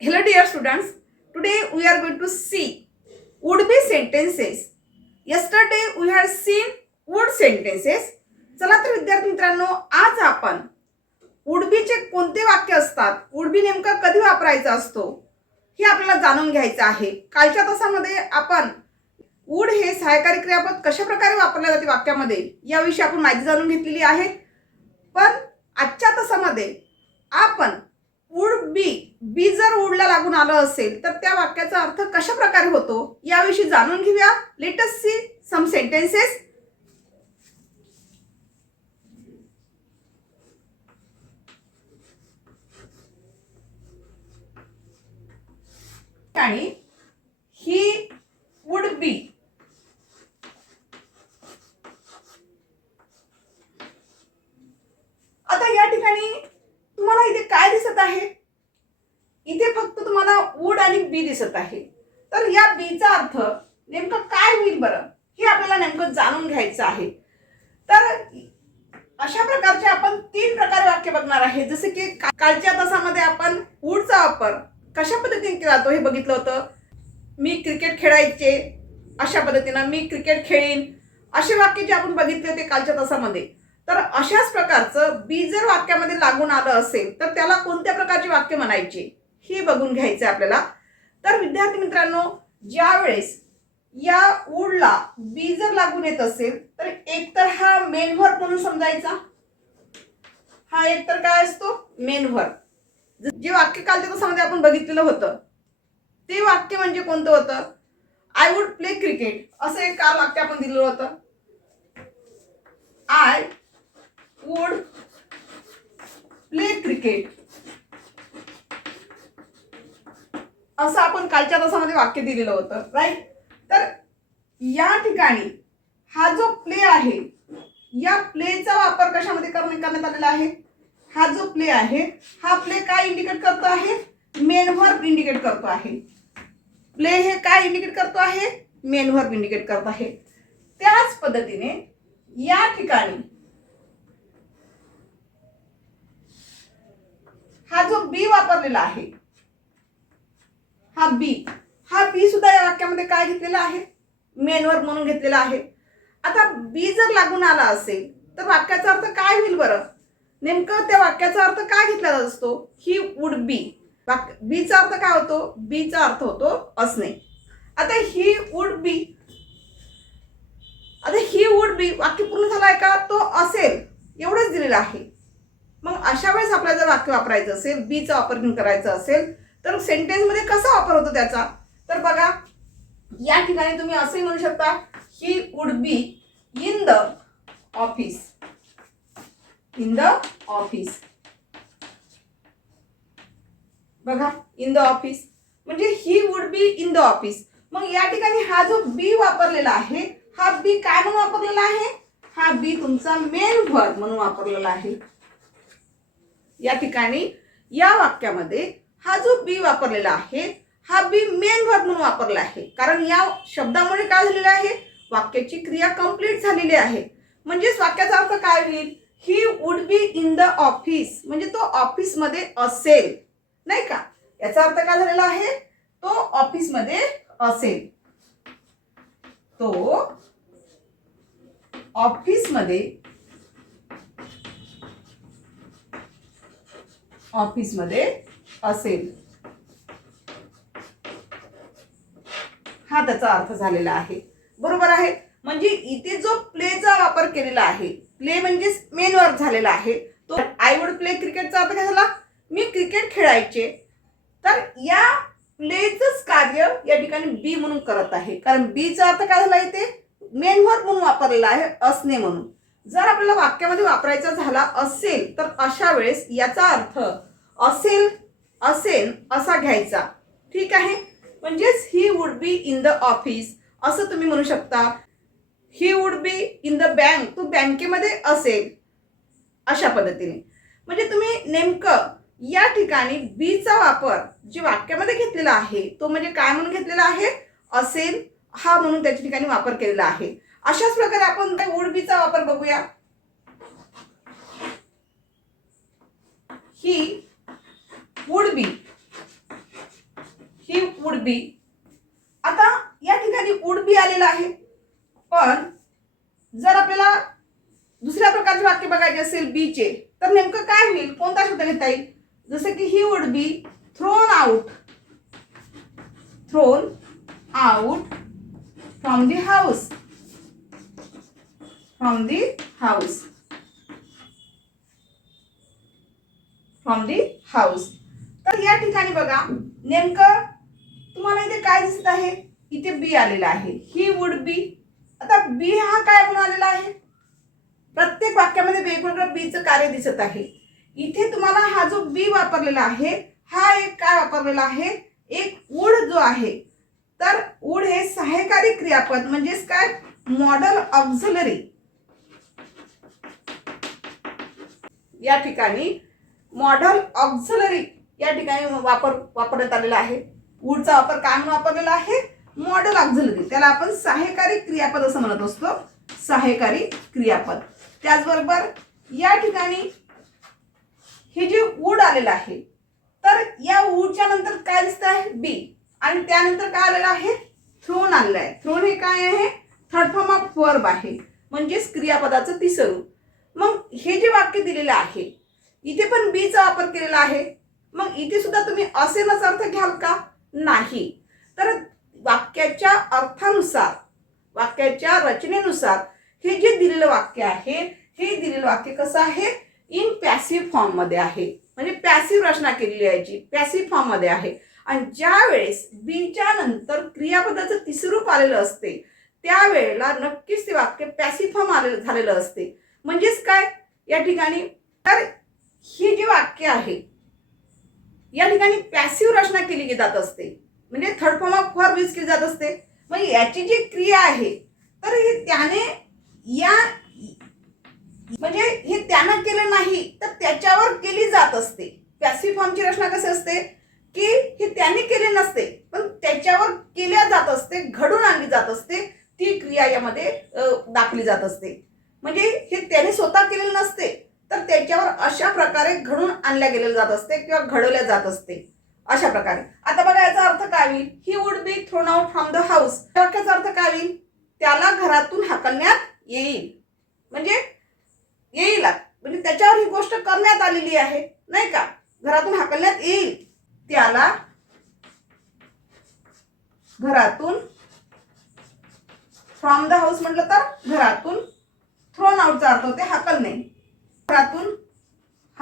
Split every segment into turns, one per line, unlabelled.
Hello, dear students. Today we are going to see would be sentences. Yesterday we had seen would sentences. चला तर विद्यार्थी मित्रांनो आज आपण उडबीचे कोणते वाक्य असतात उडबी नेमका कधी वापरायचा असतो हे आपल्याला जाणून घ्यायचं आहे कालच्या तासामध्ये आपण उड हे सहाय्यकारी क्रियापद कशा प्रकारे वापरले जाते वाक्यामध्ये याविषयी आपण माहिती जाणून घेतलेली आहे पण आजच्या तासामध्ये आपण बी जर ओढला लागून आलं असेल तर त्या वाक्याचा अर्थ कशा प्रकारे होतो याविषयी जाणून घेऊया. लेटस सी सम सेंटेन्सेस आणि ही वुड बी आता या ठिकाणी तुम्हाला इथे काय दिसत आहे? तुम्हाला वूड आणि बी दिसत आहे. तर या बीचा अर्थ नेमकं काय होईल बरं? हे आपल्याला नेमकं जाणून घ्यायचं आहे. तर अशा प्रकारचे आपण तीन प्रकारे वाक्य बघणार आहे. जसे की कालच्या तासामध्ये आपण वूडचा वापर कशा पद्धतीने केला जातो हे बघितलं होतं. मी क्रिकेट खेळायचे अशा पद्धतीनं मी क्रिकेट खेळीन. असे वाक्य जे आपण बघितले होते कालच्या तासामध्ये. तर अशाच प्रकारचं बी जर वाक्यामध्ये लागून आलं असेल तर त्याला कोणत्या प्रकारचे वाक्य म्हणायचे? हे बघून घ्यायचं आहे आपल्याला. तर विद्यार्थी मित्रांनो ज्यावेळेस या वूडला बी जर लागून येत असेल तर एक तर हा मेन व्हर्ब म्हणून समजायचा. हा एक तर काय असतो? मेन व्हर्ब जे वाक्य कालच्या तासामध्ये आपण बघितलेलं होतं. ते वाक्य म्हणजे कोणतं होतं? आय वुड प्ले क्रिकेट असं एक काल वाक्य आपण दिलेलं होतं? आय वुड प्ले क्रिकेट असं आपण कालच्या तासामध्ये वाक्य दिलेलं होतं राईट तर या ठिकाणी हा जो प्ले आहे या प्लेचा वापर कशामध्ये करण्या- करण्यात आलेला आहे? हा जो प्ले आहे हा प्ले काय इंडिकेट करतो आहे? मेन व्हर्ब इंडिकेट करतो आहे. प्ले हे काय इंडिकेट करतो आहे? मेन व्हर्ब इंडिकेट करत आहे. त्याच पद्धतीने या ठिकाणी हा जो बी वापरलेला आहे हा बी हा बी सुद्धा या वाक्यामध्ये काय घेतलेला आहे? मेन वर्ब म्हणून घेतलेला आहे. आता बी जर लागून आला असेल तर वाक्याचा अर्थ काय होईल बरं? नेमकं त्या वाक्याचा अर्थ काय घेतला जात असतो? ही वुड बी वाक्य बीचा अर्थ काय होतो? बीचा अर्थ होतो असणे. आता ही वुड बी आता ही वुड बी वाक्य पूर्ण झालं आहे का? तो असेल. एवढंच दिलेलं आहे. मग अशा वेळेस आपल्याला जर वाक्य वापरायचं असेल बीचा वापर करायचं असेल तर सेंटेन्समध्ये कसा वापर होतो त्याचा? तर बघा या ठिकाणी तुम्ही असे म्हणू शकता he would be in the office in the office बघा इन द ऑफिस म्हणजे he would be in the office मग या ठिकाणी हा जो बी वापरलेला आहे हा बी काय म्हणून वापरलेला आहे? हा बी तुमचा मेन व्हर्ब म्हणून वापरलेला आहे. या ठिकाणी या वाक्यामध्ये हा जो बी वापरलेला आहे हा बी मेन वर्ब म्हणून वापरला आहे. कारण या शब्दामुळे काय झालेलं आहे? वाक्याची क्रिया कंप्लीट झालेली आहे. म्हणजेच वाक्याचा अर्थ काय होईल? He would be in the office म्हणजे तो ऑफिसमध्ये असेल. नाही का? याचा अर्थ काय झालेला आहे? तो ऑफिसमध्ये असेल. तो ऑफिसमध्ये ऑफिसमध्ये असेल. हा त्याचा अर्थ झालेला आहे. बरोबर आहे? म्हणजे इथे जो प्लेचा वापर केलेला आहे प्ले म्हणजे मेन वर्क झालेला आहे. तो आय वुड प्ले क्रिकेटचा अर्थ काय झाला? मी क्रिकेट खेळायचे. तर या प्लेचंच कार्य या ठिकाणी बी म्हणून करत आहे. कारण बीचा अर्थ काय झाला इथे? मेन वर्क म्हणून वापरलेला आहे असणे म्हणून. जर आपल्याला वाक्यामध्ये वापरायचा झाला असेल तर अशा वेळेस याचा अर्थ असेल असेल असा घ्यायचा. ठीक आहे? म्हणजेच he would be in the office असं तुम्ही म्हणू शकता. He would be in the bank तो बँकेमध्ये असेल. अशा पद्धतीने. म्हणजे तुम्ही नेमकं या ठिकाणी बीचा वापर जे वाक्यामध्ये घेतलेला आहे तो म्हणजे काय म्हणून घेतलेला आहे? असेल हा म्हणून त्याच्या ठिकाणी वापर केलेला आहे. अशाच प्रकारे आपण वुड बीचा वापर बघूया. ही वुड बी ही वुड बी आता या ठिकाणी वुड बी आलेलं आहे. पण जर आपल्याला दुसऱ्या प्रकारचे वाक्य बघायचे असेल बीचे तर नेमकं काय होईल? कोणता शब्द घेता येईल? जसं की he would be thrown out thrown out from the house from the house from the house तर या ठिकाणी बघा नेमकं तुम्हाला इथे काय दिसत आहे? इथे बी आलेला आहे. ही वुड बी आता बी हा काय म्हणून आलेला आहे? प्रत्येक वाक्यामध्ये वेगवेगळं बीचं कार्य दिसत आहे. इथे तुम्हाला हा जो बी वापरलेला आहे हा एक काय वापरलेला आहे? एक वूड जो आहे. तर वूड हे सहाय्यकारी क्रियापद म्हणजेच काय? मॉडल ऑक्झलरी या ठिकाणी मॉडल ऑक्झलरी या ठिकाणी वापर वापरण्यात आलेला आहे. वूडचा वापर काय म्हणून वापरलेला आहे. मॉडल ऑक्झिलरी त्याला आपण सहायकारी क्रियापद असं म्हणत असतो. सहाय्यकारी क्रियापद. त्याचबरोबर या ठिकाणी हे जे वूड आलेलं आहे तर या वूडच्या नंतर काय दिसत आहे बी आणि त्यानंतर काय आलेलं आहे? थ्रोन आलेलं आहे. थ्रोन हे काय आहे? थर्ड फॉर्म ऑफ वर्ब आहे. म्हणजेच क्रियापदाचं तिसरू मग हे जे वाक्य दिलेलं आहे इथे पण बीचा वापर केलेला आहे. मग इथे सुद्धा तुम्ही असेनच अर्थ घ्याल का? नाही. तर वाक्याच्या अर्थानुसार वाक्याच्या रचनेनुसार हे जे दिलेलं वाक्य आहे हे दिलेलं वाक्य कसं आहे? इन पॅसिव्ह फॉर्ममध्ये आहे. म्हणजे पॅसिव्ह रचना केलेली आहे जी पॅसिव्ह फॉर्ममध्ये आहे. आणि ज्या वेळेस बीच्या नंतर क्रियापदाचं तिसरं रूप आलेलं असते त्यावेळेला नक्कीच ते वाक्य पॅसिव्ह फॉर्म आलेलं झालेलं असते. म्हणजेच काय? या ठिकाणी तर हे जे वाक्य आहे या ठिकाणी पॅसिव्ह रचना केली जात असते. म्हणजे third form of for use केली जात असते. मग याची जी क्रिया आहे तर हे त्याने या म्हणजे हे त्यानं केलं नाही तर त्याच्यावर केली जात असते. पॅसिव्ह फॉर्मची रचना कशी असते? की हे त्याने केले नसते पण त्याच्यावर केल्या जात असते घडून आणली जात असते ती क्रिया यामध्ये दाखली जात असते. म्हणजे हे त्याने स्वतः केलेलं नसते. तर त्याच्यावर अशा प्रकारे घडून आणल्या गेलेलं जात असते किंवा घडवल्या जात असते. अशा प्रकारे. आता बघा याचा अर्थ काय होईल? He would be thrown out from the house वाक्याचा अर्थ काय होईल? त्याला घरातून हाकलण्यात येईल. म्हणजे येईल. म्हणजे त्याच्यावर ही गोष्ट करण्यात आलेली आहे. नाही का? घरातून हाकलण्यात येईल. त्याला घरातून फ्रॉम द हाऊस म्हटलं तर घरातून थ्रोन आउटचा अर्थ होते हाकलणे.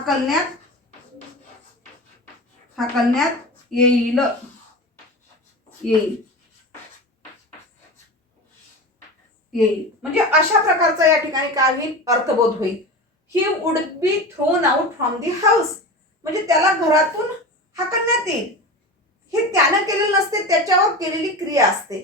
हाकलण्यात हाकलण्यात येईल. येईल. येईल. म्हणजे अशा प्रकारचा या ठिकाणी काय होईल अर्थबोध होईल. He would be thrown out from the house म्हणजे त्याला घरातून हाकलण्यात येईल. हे त्यानं केलेलं नसते त्याच्यावर केलेली क्रिया असते.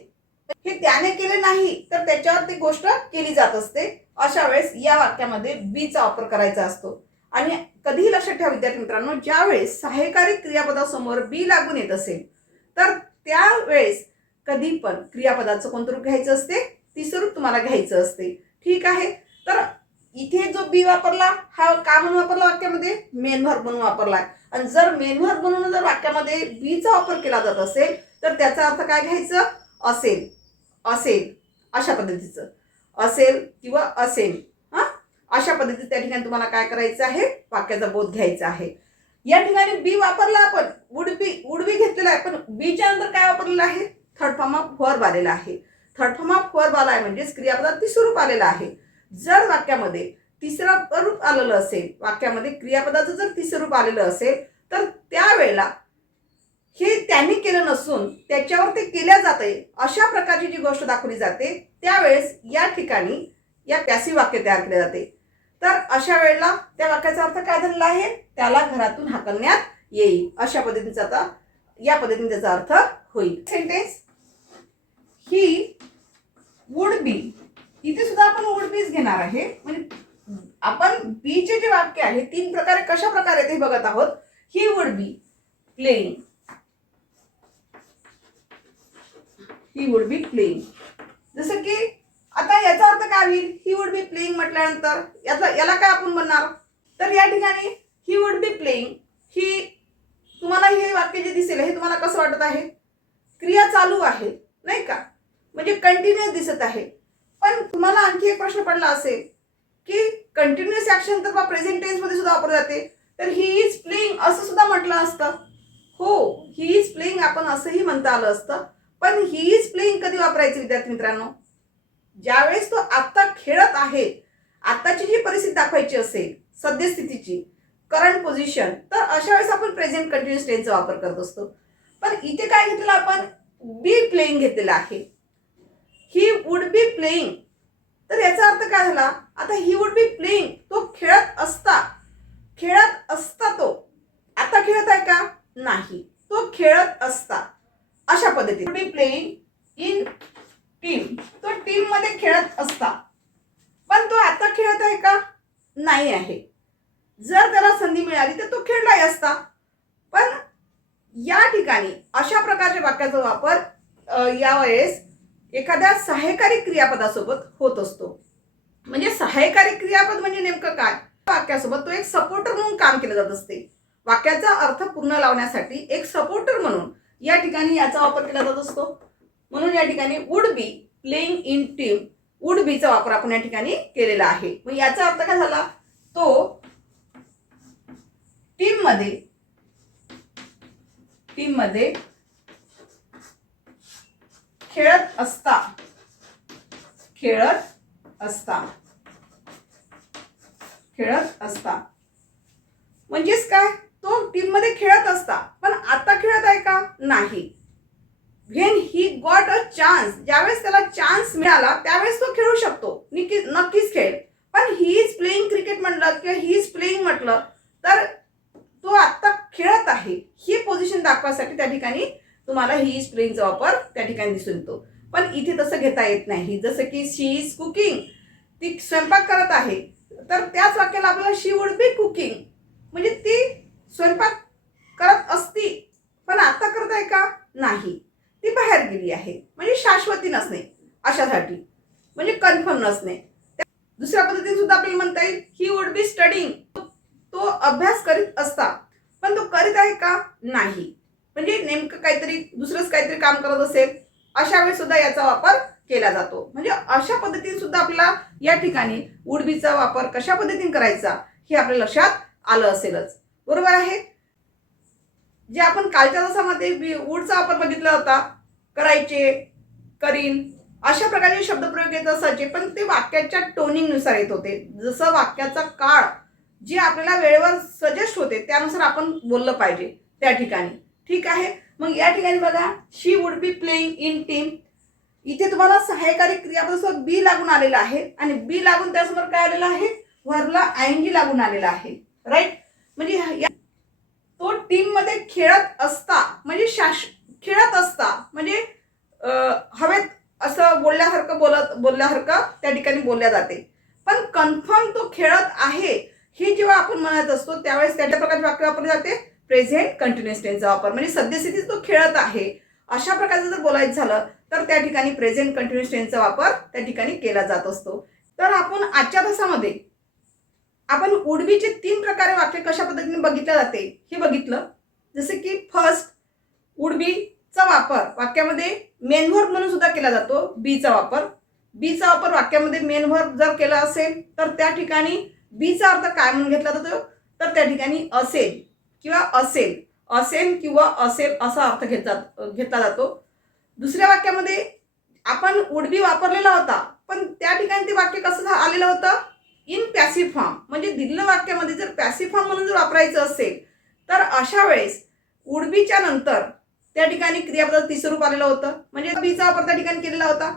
हे त्याने केले नाही तर त्याच्यावर ती गोष्ट केली जात असते. अशा वेळेस या वाक्यामध्ये बीचा वापर करायचा असतो. आणि कधीही लक्षात ठेवा विद्यार्थी मित्रांनो ज्यावेळेस सहाय्यकारी क्रियापदासमोर बी लागून येत असेल तर त्यावेळेस कधी पण क्रियापदाचं कोणतं रूप घ्यायचं असते? तिसरं रूप तुम्हाला घ्यायचं असते. ठीक आहे? तर इथे जो बी वापरला हा का म्हणून वापरला वाक्यामध्ये? मेनभर म्हणून वापरला आहे. आणि जर मेनभर म्हणून जर वाक्यामध्ये बीचा वापर केला जात असेल तर त्याचा अर्थ काय घ्यायचं? असेल. असेल. अशा पद्धतीचं. असेल किंवा असेल अशा पद्धतीत त्या ठिकाणी तुम्हाला काय करायचं आहे? वाक्याचा बोध घ्यायचा आहे. या ठिकाणी बी वापरला आपण. वुड बी वुड बी घेतलेला आहे. पण बीच्या नंतर काय वापरलेलं आहे? थर्ड फॉर्म ऑफ वर्ब आलेला आहे. थर्ड फॉर्म ऑफ वर्ब आला आहे म्हणजेच क्रियापदात तिसरूप आलेलं आहे. जर वाक्यामध्ये तिसरा रूप आलेलं असेल वाक्यामध्ये क्रियापदाचं जर तिसरं रूप आलेलं असेल तर त्यावेळेला हे त्यांनी केलं नसून त्याच्यावर ते केल्या जाते अशा प्रकारची जी गोष्ट दाखवली जाते त्यावेळेस या ठिकाणी या पॅसिव वाक्य तयार केले जाते. तर अशा वेळेला त्या वाक्याचा अर्थ काय झालेला आहे? त्याला घरातून हाकलण्यात येईल. अशा पद्धतीचा आता या पद्धतीने त्याचा अर्थ होईल. सेंटेन्स ही वुड बी इथे सुद्धा आपण वुड बीच घेणार आहे. म्हणजे आपण बीचे जे वाक्य आहे तीन प्रकारे कशा प्रकारे ते बघत आहोत? He would be playing he would be playing जसं की राहील ही वुड बी प्लेइंग म्हटल्यानंतर याचा याला काय आपण म्हणणार? तर या ठिकाणी ही वुड बी प्लेइंग ही तुम्हाला हे वाक्य जे दिसेल हे तुम्हाला कसं वाटत आहे? क्रिया चालू आहे नाही का? म्हणजे कंटिन्युअस दिसत आहे. पण तुम्हाला आणखी एक प्रश्न पडला असेल की कंटिन्युअस ॲक्शन तर प्रेझेंट टेन्समध्ये सुद्धा वापरली जाते. तर ही इज प्लेइंग असं सुद्धा म्हटलं असतं. हो ही इज प्लेइंग आपण असंही म्हणता आलं असतं. पण ही इज प्लेइंग कधी वापरायची विद्यार्थी मित्रांनो? ज्यावेळेस तो आत्ता खेळत आहे आत्ताची जी परिस्थिती दाखवायची असेल सद्यस्थितीची करंट पोझिशन तर अशा वेळेस आपण प्रेझेंट कंटिन्युअस टेन्सचा वापर करत असतो. पण इथे काय घेतलेलं आपण? बी प्लेइंग घेतलेलं आहे. ही वुड बी प्लेइंग तर याचा अर्थ काय झाला? आता ही वुड बी प्लेइंग तो खेळत असता. खेळत असता तो. आता खेळत आहे का? नाही. तो खेळत असता. अशा पद्धतीने. Be playing in team. तो टीममध्ये खेळत असता. पण तो आता खेळत आहे का? नाही आहे. जर त्याला संधी मिळाली तर तो खेळलाही असता. पण या ठिकाणी अशा प्रकारच्या वाक्याचा वापर यावेळेस एखाद्या सहाय्यकारी क्रियापदासोबत होत असतो. म्हणजे सहाय्यकारी क्रियापद म्हणजे नेमकं काय? वाक्यासोबत तो एक सपोर्टर म्हणून काम केलं जात असते. वाक्याचा अर्थ पूर्ण लावण्यासाठी एक सपोर्टर म्हणून या ठिकाणी याचा वापर केला जात असतो. म्हणून या ठिकाणी would be playing in team would बीचा वापर आपण या ठिकाणी केलेला आहे. मग याचा अर्थ काय झाला? तो टीममध्ये टीममध्ये खेळत असता खेळत असता खेळत असता. म्हणजेच काय? तो टीममध्ये खेळत असता पण आता खेळत आहे का? नाही. When he got a chance ज्यावेळेस त्याला चान्स मिळाला त्यावेळेस तो खेळू शकतो. नक्की नक्कीच खेळेल. पण ही इज प्लेइंग क्रिकेट म्हटलं किंवा ही इज प्लेईंग म्हटलं तर तो आत्ता खेळत आहे. ही पोझिशन दाखवासाठी त्या ठिकाणी तुम्हाला ही इज प्लेइंगचा वापर त्या ठिकाणी दिसून येतो. पण इथे तसं घेता येत नाही. जसं की शी इज कुकिंग ती स्वयंपाक करत आहे. तर त्याच वाक्याला आपल्याला शी वुड बी कुकिंग म्हणजे ती स्वयंपाक करत असती पण आत्ता करत आहे का? नाही. ती बाहेर गेली आहे. म्हणजे शाश्वती नसणे अशासाठी. म्हणजे कन्फर्म नसणे. दुसऱ्या पद्धतीने सुद्धा आपल्याला म्हणता येईल ही वुड बी स्टडिंग तो अभ्यास करीत असता पण तो करीत आहे का? नाही. म्हणजे नेमकं काहीतरी दुसरंच काहीतरी काम करत असेल अशा वेळी सुद्धा याचा वापर केला जातो. म्हणजे अशा पद्धतीने सुद्धा आपल्याला या ठिकाणी उडबीचा वापर कशा पद्धतीने करायचा हे आपल्या लक्षात आलं असेलच. बरोबर आहे? जे आपण कालच्या तासामध्ये बी- वूडचा वापर बघितला होता करायचे करीन. अशा प्रकारचे शब्दप्रयोग येत असायचे पण ते वाक्याच्या टोनिंगनुसार येत होते. जसं वाक्याचा काळ जे आपल्याला वेळेवर सजेस्ट होते त्यानुसार आपण बोललं पाहिजे त्या ठिकाणी. ठीक आहे? मग या ठिकाणी बघा she would be playing in team इथे तुम्हाला सहाय्यकारी क्रियापदासोबत बी लागून आलेला आहे आणि बी लागून त्यासमोर काय आलेलं आहे? वरला आयंगी लागून आलेला आहे. राईट म्हणजे या- तो टीममध्ये खेळत असता म्हणजे शाश खेळत असता. म्हणजे हवेत असं बोलल्यासारखं बोलत बोलल्यासारखं त्या ठिकाणी बोलल्या जाते. पण कन्फर्म तो खेळत आहे ही जेव्हा आपण म्हणत असतो त्यावेळेस त्याच्या प्रकारचे वाक्य वापरले जाते प्रेझेंट कंटिन्युअस टेन्सचा वापर. म्हणजे सद्यस्थितीत तो खेळत आहे. अशा प्रकारचं जर बोलायचं झालं तर त्या ठिकाणी प्रेझेंट कंटिन्युअस टेन्सचा वापर त्या ठिकाणी केला जात असतो. तर आपण आजच्या तासामध्ये आपण उडबीचे तीन प्रकारे वाक्य कशा पद्धतीने बघितलं जाते हे बघितलं. जसे की फर्स्ट चा वापर वाक्यामध्ये मेन वर्ब म्हणून सुद्धा केला जातो. बीचा वापर. बीचा वापर वाक्यामध्ये मेन वर्ब जर केला असेल तर त्या ठिकाणी बीचा अर्थ काय म्हणून घेतला जातो? तर त्या ठिकाणी असेल किंवा असेल. असेल किंवा असेल असा अर्थ घेतला घेतला जातो. दुसऱ्या वाक्यामध्ये आपण उडबी वापरलेला होता पण त्या ठिकाणी ते वाक्य कसं झा- आलेलं होतं? इन पॅसिव्ह फॉर्म म्हणजे दिलेलं वाक्यामध्ये जर पॅसिव्ह फॉर्म म्हणून जर वापरायचं असेल तर अशा वेळेस उडबीच्या नंतर त्या ठिकाणी क्रियापदाचं तिसरं रूप आलेलं होतं. म्हणजे बीचा वापर त्या ठिकाणी केलेला होता.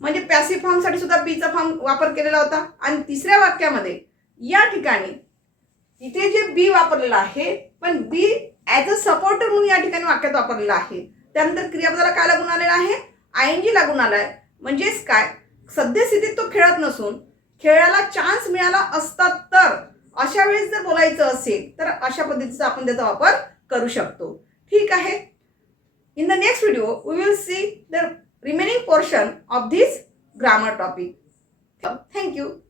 म्हणजे पॅसिव्ह फॉर्मसाठी सुद्धा बीचा फॉर्म वापर केलेला होता. आणि तिसऱ्या वाक्यामध्ये या ठिकाणी इथे जे बी वापरलेलं आहे पण बी ॲज अ सपोर्टर म्हणून या ठिकाणी वाक्यात वापरलेलं आहे. त्यानंतर क्रियापदाला काय लागून आलेला आहे? आय एन जी लागून आलाय. म्हणजेच काय? सद्यस्थितीत तो खेळत नसून खेळाला चान्स मिळाला असता तर अशा वेळेस जर बोलायचं असेल तर अशा पद्धतीचा आपण त्याचा वापर करू शकतो. ठीक आहे? In the next video, we will see the remaining portion of this grammar topic. Thank you.